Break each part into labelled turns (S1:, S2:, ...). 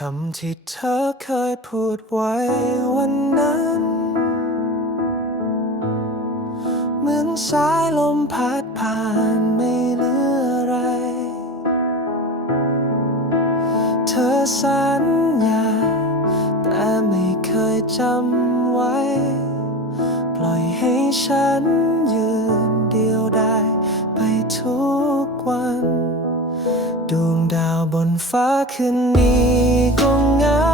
S1: คำที่เธอเคยพูดไว้วันนั้น เหมือนสายลมพัดผ่านไม่เหลืออะไร เธอสัญญา แต่ไม่เคยจำไว้ ปล่อยให้ฉัน ฟ้าคืนนี้ก็เหงา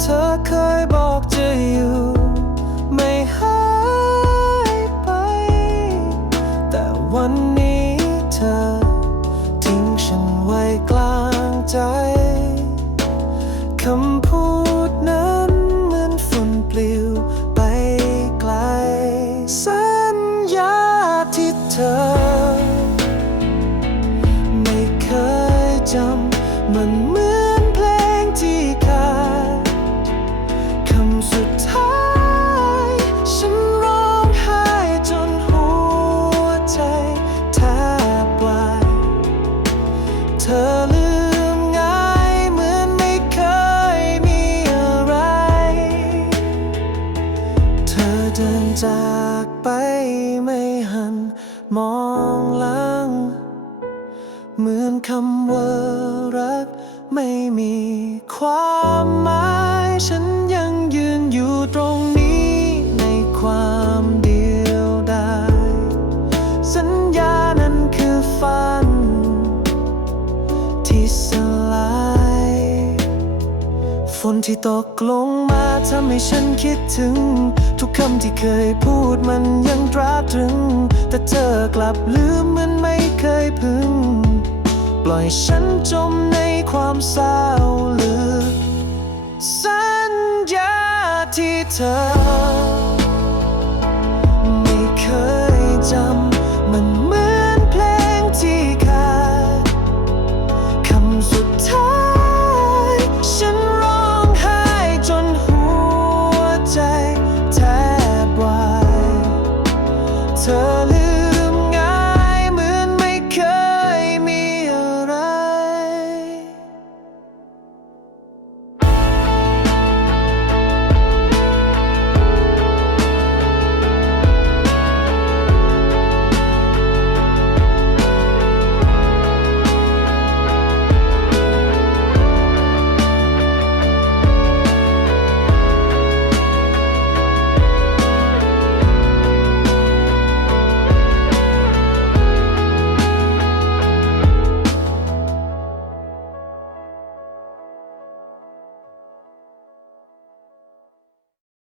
S1: เธอเคยบอกจะอยู่ ไม่หายไป แต่วันนี้เธอ ทิ้งฉันไว้กลางใจ คำพูด จำ มันเหมือนเพลงที่ขาดคำสุดท้าย ฉันร้องไห้จนหัวใจแทบวายเธอลืมง่ายเหมือนไม่เคยมีอะไร เธอเดินจากไปไม่หันมองหลัง คำว่ารักไม่มีความหมาย ฉันยังยืนอยู่ตรงนี้ในความเดียวดายสัญญานั้นคือฝัน ที่สลายฝนที่ตกลงมาทำให้ฉันคิดถึง ทุกคำที่เคยพูดมันยังตราตรึง แต่เธอกลับลืมเหมันไม่เคยพึง ล่อยฉันจมในความเศร้าลือ สัญญาที่เธอ